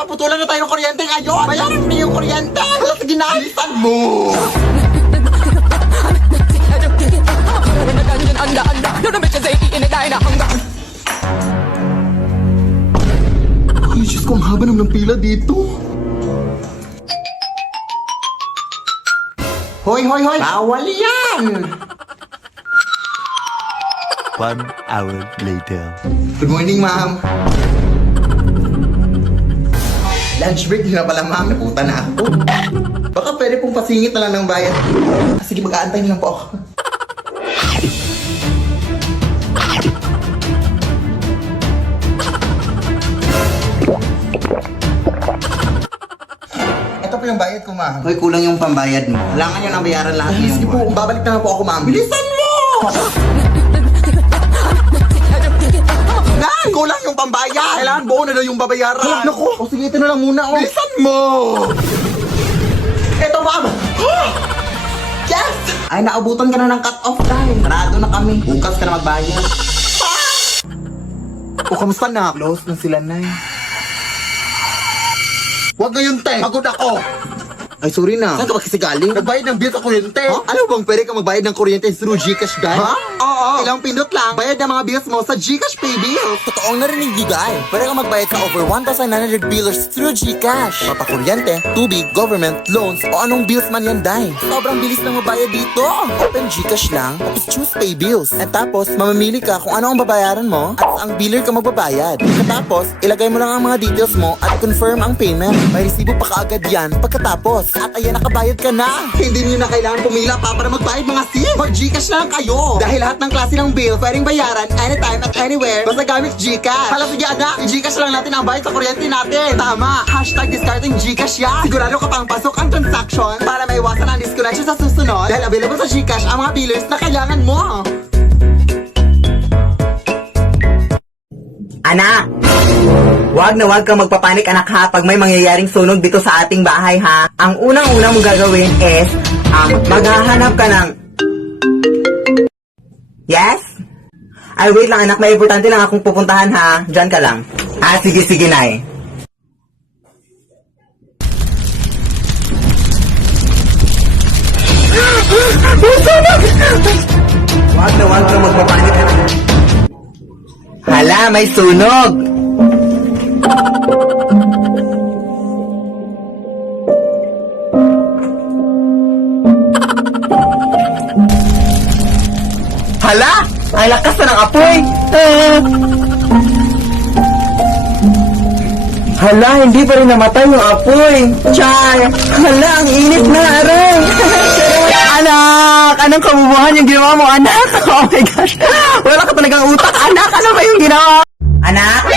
maputulan na tayo ng kuryente ngayon. Bayaran mo yung kuryente. Sige na, bilisan mo. Ay, Diyos ko, ang haba naman ng pila dito. Hoy, hoy, hoy! Bawal yan! 1 hour later. Good morning, ma'am. Lunch break na pala, ma'am. Naputa na ako. Baka pwede pong pasingit na lang ng bayad. Sige, mag-aantay na lang po ako. Ito po yung bayad ko, ma'am. Hoy, kulang yung pambayad mo. Kailangan nyo nang bayaran lahat ng yung buwan. Babalik na lang po ako, ma'am. Bilisan mo! Nay! Kulang yung pambayad! Kailangan buo na daw yung babayaran. Halap na ko! O sige, ito na lang muna, oh. Bilisan mo! Ito, ma'am! Yes! Ay, naabutan ka na ng cut-off time. Sarado na kami. Bukas ka na magbayad. O, kamusta na? Close na sila, Nay. Huwag ngayon, te! Pagod ako! Ay, sorry na. Saan ka ba kasi galing? Nagbayad ng bill sa kuryente. Huh? Alam mo bang pwede ka magbayad ng kuryente through Gcash, guys? Ha? Oo. Ilang pindot lang, bayad ng mga bills mo sa Gcash Pay Bills. Totoong narinig ni Guy. Pwede kang magbayad sa over 1,900 billers through GCash. Papakuryente, tubig, government, loans, o anong bills man yan, Day. Sobrang bilis na mabayad dito. Open GCash lang, tapos choose Pay Bills. At tapos, mamamili ka kung ano ang babayaran mo at ang biller ka magbabayad. Tapos, ilagay mo lang ang mga details mo at confirm ang payment. May resibo pa kaagad yan pagkatapos. At ayan, nakabayad ka na. Hindi niyo na kailangan pumila pa para magbayad mga sim. Mag-Gcash na lang kayo. Dahil lahat ng klase ng bill pwedeng bayaran anytime at anywhere basta gamit Gcash. Hala, sige anak, i-Gcash lang natin ang bayad sa kuryente natin. Tama, hashtag discarding Gcash yan. Sigurado ka pang pasok ang transaction para maiwasan ang disconnection sa susunod. Dahil available sa Gcash ang mga billers na kailangan mo. Anak! Wag na wag kang magpapanik, anak, ha, pag may mangyayaring sunog dito sa ating bahay, ha. Ang unang-una mong gagawin is, maghahanap ka ng... Yes? Ay, wait lang, anak, may importante lang akong pupuntahan, ha. Diyan ka lang. Sige, sige, Nay. Wag na wag kang magpapanik, anak. Hala, may sunog! Hala! Ay lakas na ng apoy! Hala, hindi pa rin namatay yung apoy! Chay! Hala, ang init na, aray! Anak! Anong kabubuhan yung ginawa mo, anak? Oh my gosh! Wala ka talagang utak, anak! Ano ba yung ginawa? Anak,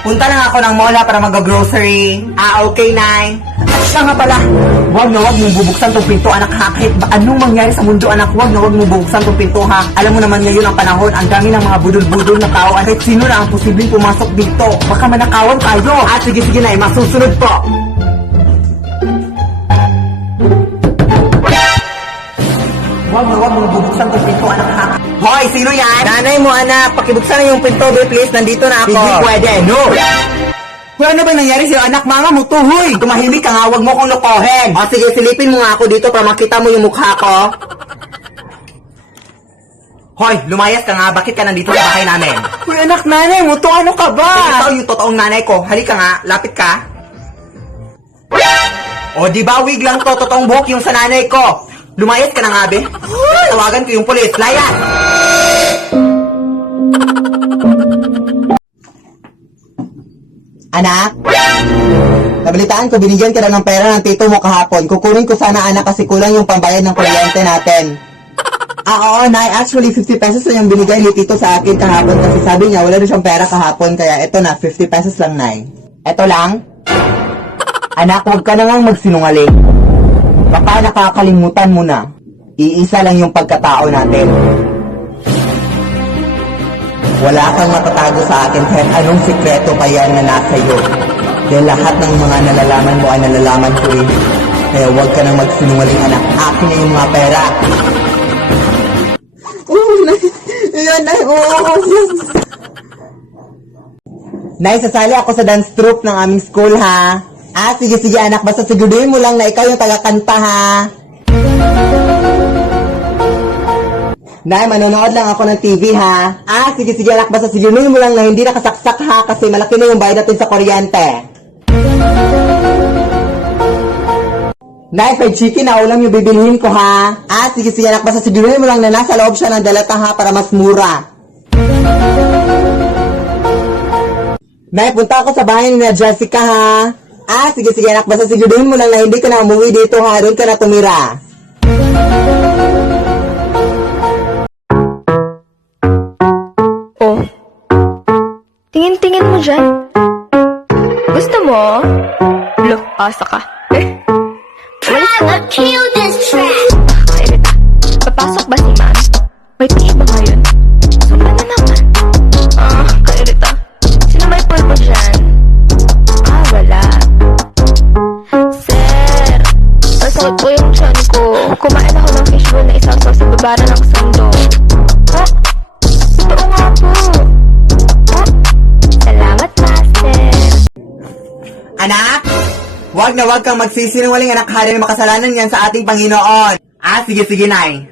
punta lang ako ng mall para mag-grocery. Okay, Nay. At siya nga pala, huwag na huwag mong bubuksan tong pinto, anak, ha? Kahit ba anong mangyari sa mundo, anak, huwag na huwag mong bubuksan tong pinto, ha? Alam mo naman ngayon ang panahon, ang dami ng mga budol-budol na tao, at kahit sino na ang posibleng pumasok dito. Baka manakawan tayo. Sige, sige, Nay, masusunod po. Huwag na huwag mong bubuksan tong pinto, anak, ha? Hoy, sino yan? Nanay mo, anak. Pakibuksan na yung pinto, be, please. Nandito na ako. Hindi pwede, no. Hoy, ano ba nangyari sa'yo, anak? Mama mo to, huy. Tumahimik ka nga, huwag mo kong lokohin. Sige, silipin mo nga ako dito para makita mo yung mukha ko. Hoy, lumayas ka nga. Bakit ka nandito sa bahay namin? Hoy, anak, nanay mo to. Ano ka ba? Ikaw yung totoong nanay ko. Halika nga, lapit ka. O, di ba wig lang to? Totoong buhok yung sa nanay ko. Lumayas ka na nga, be. Tawagan ko yung pulis. Layas! Anak? Nabalitaan ko, binigyan ka na ng pera ng tito mo kahapon. Kukunin ko sana, anak, kasi kulang yung pambayad ng kuryente natin. Oo, Nay. Actually, 50 pesos lang yung binigay ni tito sa akin kahapon kasi sabi niya, wala na siyang pera kahapon. Kaya eto na, 50 pesos lang, Nay. Eto lang? Anak, huwag ka na nga magsinungaling. Baka nakakalimutan mo na. Iisa lang yung pagkatao natin. Wala kang matatago sa akin kahit anong sikreto pa yan na nasa iyo. Dahil lahat ng mga nalalaman mo ay nalalaman ko rin. Kaya huwag ka nang magsinungaling, anak. Akin na yung mga pera. Yan, Nay, sasali ako sa dance troupe ng aming school, ha? Sige, sige, anak. Basta siguraduhin mo lang na ikaw yung taga-kanta, ha? Nay, manonood lang ako ng TV, ha? Sige, sige, anak. Basta siguraduhin mo lang na hindi nakasaksak, ha? Kasi malaki na yung bayad natin sa kuryente. Nay, fried chicken na ulam yung bibilhin ko, ha? Sige, sige, anak. Basta siguraduhin mo lang na nasa loob siya ng dalata, ha? Para mas mura. Nay, punta ako sa bahay ni Jessica, ha? Sige, sige, anak. Basta siguraduhin mo lang na hindi ka na umuwi dito, ha? Doon ka na tumira. Oh. Tingin-tingin mo dyan. Gusto mo? Look, asa ka. Kill this track. Kairita. Papasok ba si ma'am? May tingin ba ngayon? Sobra na naman. Kairita. Sino may pulpo dyan? Wala. Sir, masakit po yung tiyan ko. Kumain ako ng fishbowl na isasaw sa babara ng sando. Totoo nga po. Salamat, master. Anak, wag na wag kang magsisinungaling, anak. Hari na makasalanan yan sa ating Panginoon. Sige, sige, Nay.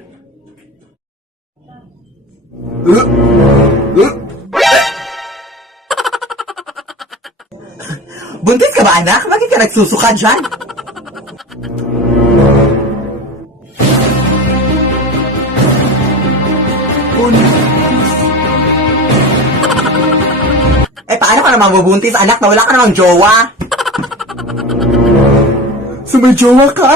Buntis ka ba, anak? Bakit ka nagsusuka dyan? Paano ka naman mabuntis, anak, na wala ka namang jowa? So may jowa ka?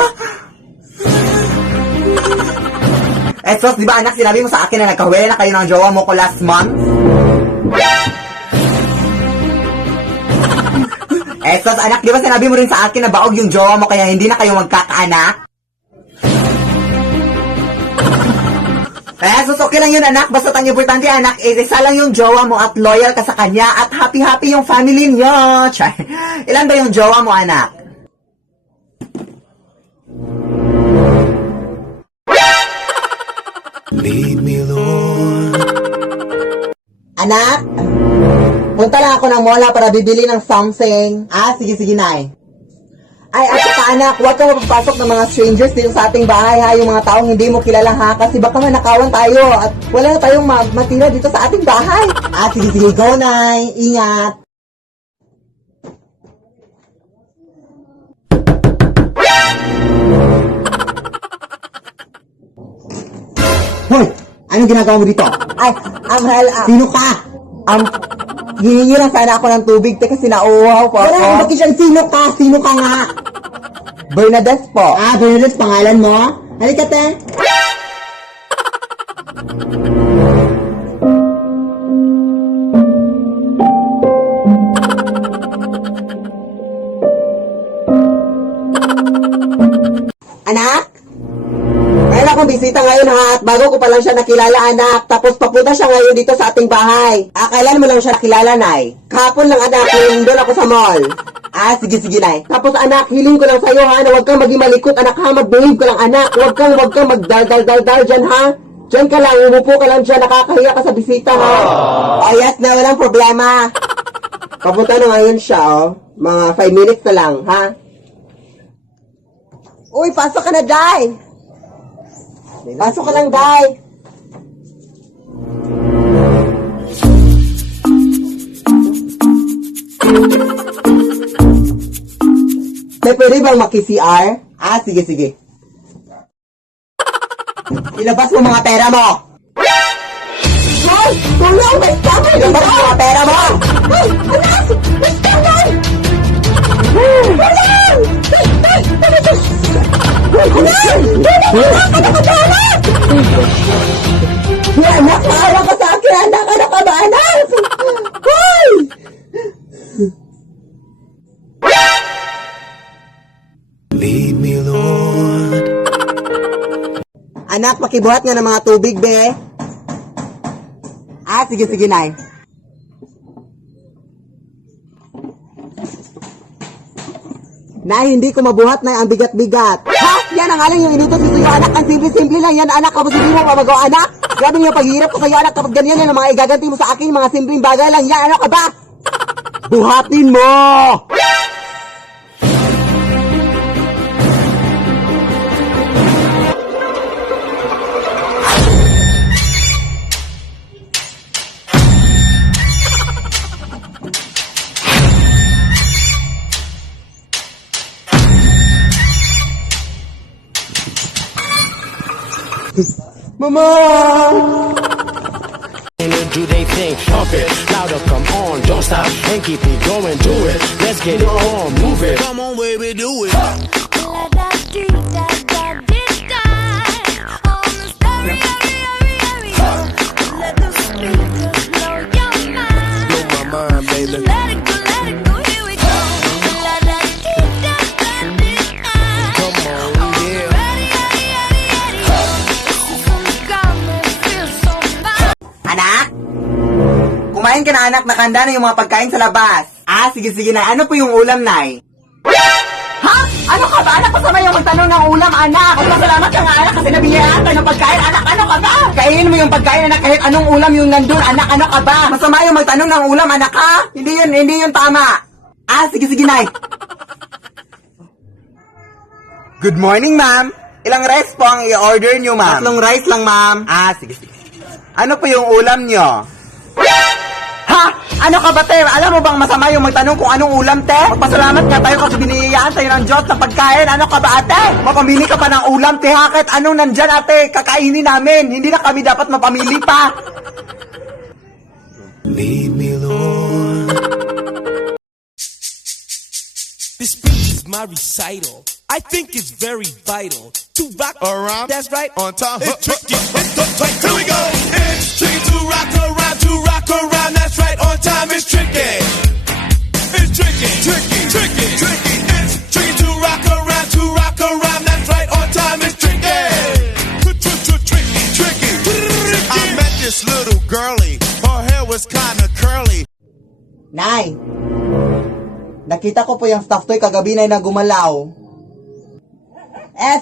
Sos, di ba anak, sinabi mo sa akin na nagkahuwi na kayo ng jowa mo ko last month? Sos, anak, di ba sinabi mo rin sa akin na baog yung jowa mo kaya hindi na kayo magkakaanak? Sos, okay lang yun, anak. Basta ang importante, anak, isa lang yung jowa mo at loyal ka sa kanya at happy-happy yung family niyo. Chay. Ilan ba yung jowa mo, anak? Lead me, Lord. Anak, punta lang ako ng mola para bibili ng something. Sige, sige, Nay. At saka anak, huwag kang mapapasok ng mga strangers dito sa ating bahay, ha? Yung mga taong hindi mo kilala, ha? Kasi baka manakawan tayo at wala na tayong matira dito sa ating bahay. Sige, sige, go, Nay. Ingat. Hoy! Anong ginagawa mo dito? Mahal, sino ka? Hihingi lang sana ako ng tubig, kasi nauuhaw po ako. Wala akong bakit sino ka? Sino ka nga? Bernadette po. Bernadette, pangalan mo? Halika, te. Anak? Mayroon akong bisita ngayon, ha? At bago ko pa lang siya nakilala, anak. Tapos papunta siya ngayon dito sa ating bahay. Kailan mo lang siya nakilala, Nay? Kahapon lang, anak. Yung doon ako sa mall. Sige, sige, Nay. Tapos, anak, hiling ko lang sa'yo, ha? Na huwag kang maging malikot, anak, ha? Mag-behave ka lang, anak. Huwag kang magdal-dal-dal-dal dyan, ha? Diyan ka lang. Umupo ka lang dyan. Nakakahiya ka sa bisita, ha? Yes, na. Walang problema. Papunta na ngayon siya, oh. Mga 5 minutes na lang, ha? Uy, pasok ka na, Day. Pasok ka lang, Day. May pwede bang maki-CR? Sige, sige. Ilabas mo mga pera mo! Hoy! Tulong! May scammer! Ilabas mo mga pera mo! Hoy! Anak! May scammer! Tulong! Anak! Anak! Anak! Maawa ka sa akin! Anak! Anak ka ba, anak? Hoy! Lead me, Lord. Anak, pakibuhat nga ng mga tubig, be. Sige, sige, Nay. Nay, hindi ko mabuhat, Nay. Ang bigat-bigat. Ha? Yan ang aling yung inutos ko sa'yo, anak. Ang simple-simple lang yan, anak. Kapag hindi mo mamagawa, anak. Grabe yung paghihirap ko sa'yo, anak. Kapag ganyan yan, ang mga igaganti mo sa akin, mga simpleng bagay lang yan. Ano ka ba? Buhatin mo! Do they think? Pump it louder, come on, don't stop and keep it going, do it. Let's get it on, move it. Come on, baby, do it. Blow my mind, baby. Come on, yeah. Anak? Kumain ka na anak, nakahanda na yung mga pagkain sa labas. Ah, sige na. Ano po yung ulam, Nay? Ha? Ano ka ba? Anak, masama yung magtanong ng ulam, anak. Salamat ka nga, anak, kasi nabigyan tayo ng pagkain. Anak, ano ka ba? Kainin mo yung pagkain, anak, kahit anong ulam yung nandun. Anak, ano ka ba? Masama yung magtanong ng ulam, anak, ha? Hindi yun tama. Ah, sige, Nay. Good morning, ma'am. Ilang rice po ang i-order nyo, ma'am? 3 rice lang, ma'am. Ah, sige. Ano po yung ulam nyo? Ha? Ano ka ba, te? Alam mo bang masama yung magtanong kung anong ulam, te? Magpasalamat nga tayo kasi biniyayaan tayo ng Diyos ng pagkain. Ano ka ba, ate? Mapamili ka pa ng ulam, te. Hakit anong nandyan, ate? Kakainin namin. Hindi na kami dapat mapamili pa. Lead me, Lord. This speech is my recital. I think it's very vital to rock around. That's right, on time. It's tricky. It's the right. Here we go. It's tricky to rock around. To rock around. That's right, on time. It's tricky. It's tricky. Tricky. Tricky. Tricky. It's tricky to rock around. To rock around. That's right, on time. It's tricky. Tricky. Tricky. I met this little girlie. Her hair was kinda curly. Nay, nakita ko po yung stuffed toy kagabi na gumalaw.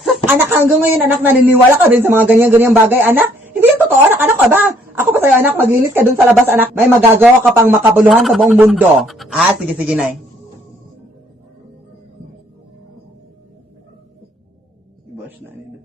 Sus, anak, hanggang ngayon, anak, naniniwala ka rin sa mga ganyan-ganyan bagay, anak? Hindi yung totoo, anak, ano ka ba? Ako pa sa'yo, anak, maglinis ka dun sa labas, anak. May magagawa ka pang makabuluhan sa buong mundo. Ah, sige, Nay. Boss na nila.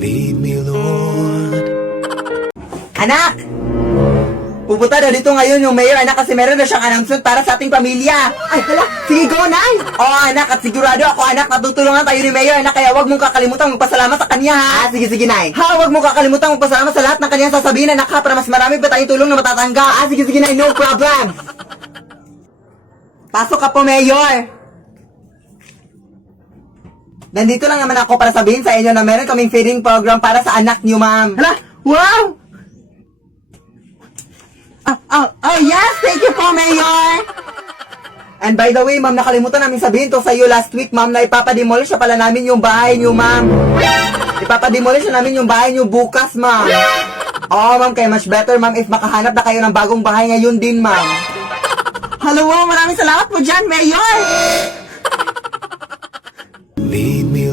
Lead me, Lord. Anak! Pupunta na dito ngayon yung mayor, anak, kasi meron na siyang announcement para sa ating pamilya. Ay, hala, sige, go, Nay! Oo, anak, at sigurado ako, anak, natutulungan tayo ni mayor, anak, kaya wag mong kakalimutan magpasalamat sa kanya, ha? Ah, sige, Nay. Ha, wag mong kakalimutan magpasalamat sa lahat ng kanyang sasabihin, anak, ha, para mas marami pa tayong tulong na matatanggap. Ah, sige, Nay, no problem. Pasok ka po, mayor. Nandito lang naman ako para sabihin sa inyo na meron kaming feeding program para sa anak niyo, ma'am. Hala, wow! Oh, yes! Thank you po, Mayor! And by the way, ma'am, nakalimutan namin sabihin to sa iyo last week, ma'am, na ipapademolish na pala namin yung bahay niyo, ma'am. Ipapademolish na namin yung bahay niyo bukas, ma'am. Oo, ma'am, kaya much better, ma'am, if makahanap na kayo ng bagong bahay ngayon din, ma'am. Hello, maraming salamat po dyan, Mayor! Lead me,